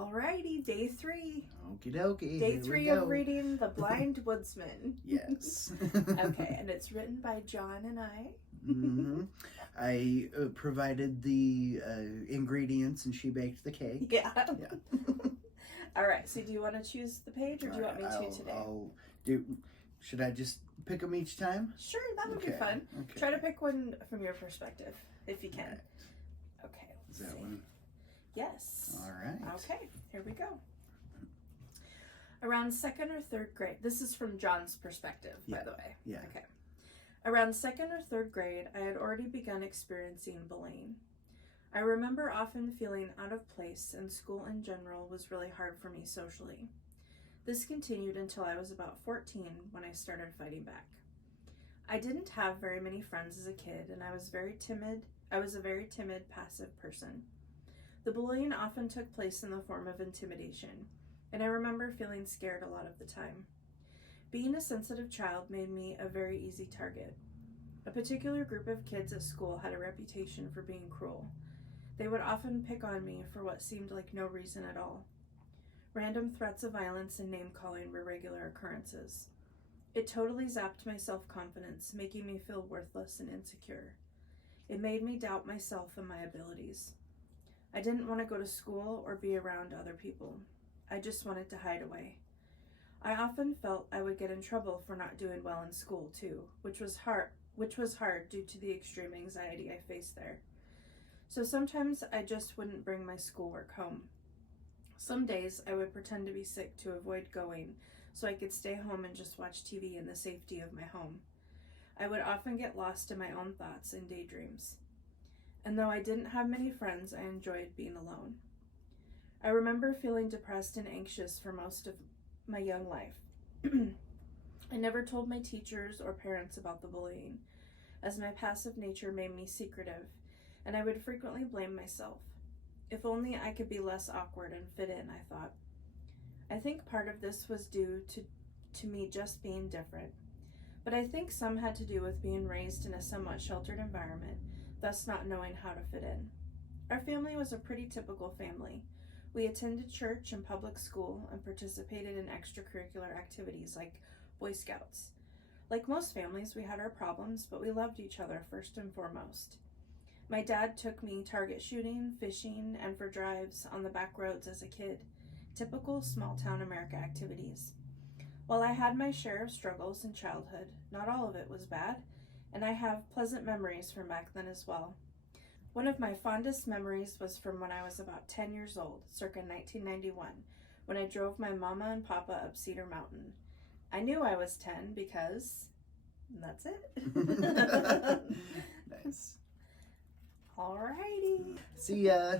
Alrighty, day 3. Okie dokie. Day 3 of reading The Blind Woodsman. Yes. Okay, and it's written by John and I. Mm-hmm. I provided the ingredients and she baked the cake. Yeah. Alright, so do you want to choose the page or do you want me to today? Should I just pick them each time? Sure, that would be fun. Okay. Try to pick one from your perspective, if you can. Right. Okay, let's see. One? Yes. All right. Okay, here we go. Around 2nd or 3rd grade, this is from John's perspective, by the way. Yeah. Okay. Around 2nd or 3rd grade, I had already begun experiencing bullying. I remember often feeling out of place, and school in general was really hard for me socially. This continued until I was about 14 when I started fighting back. I didn't have very many friends as a kid, and I was a very timid, passive person. The bullying often took place in the form of intimidation, and I remember feeling scared a lot of the time. Being a sensitive child made me a very easy target. A particular group of kids at school had a reputation for being cruel. They would often pick on me for what seemed like no reason at all. Random threats of violence and name-calling were regular occurrences. It totally zapped my self-confidence, making me feel worthless and insecure. It made me doubt myself and my abilities. I didn't want to go to school or be around other people. I just wanted to hide away. I often felt I would get in trouble for not doing well in school too, which was hard due to the extreme anxiety I faced there. So sometimes I just wouldn't bring my schoolwork home. Some days I would pretend to be sick to avoid going so I could stay home and just watch TV in the safety of my home. I would often get lost in my own thoughts and daydreams. And though I didn't have many friends, I enjoyed being alone. I remember feeling depressed and anxious for most of my young life. I never told my teachers or parents about the bullying, as my passive nature made me secretive, and I would frequently blame myself. If only I could be less awkward and fit in, I thought. I think part of this was due to me just being different, but I think some had to do with being raised in a somewhat sheltered environment, thus not knowing how to fit in. Our family was a pretty typical family. We attended church and public school and participated in extracurricular activities like Boy Scouts. Like most families, we had our problems, but we loved each other first and foremost. My dad took me target shooting, fishing, and for drives on the back roads as a kid. Typical small-town America activities. While I had my share of struggles in childhood, not all of it was bad, and I have pleasant memories from back then as well. One of my fondest memories was from when I was about 10 years old, circa 1991, when I drove my mama and papa up Cedar Mountain. I knew I was 10 because... that's it. Nice. Alrighty. See ya.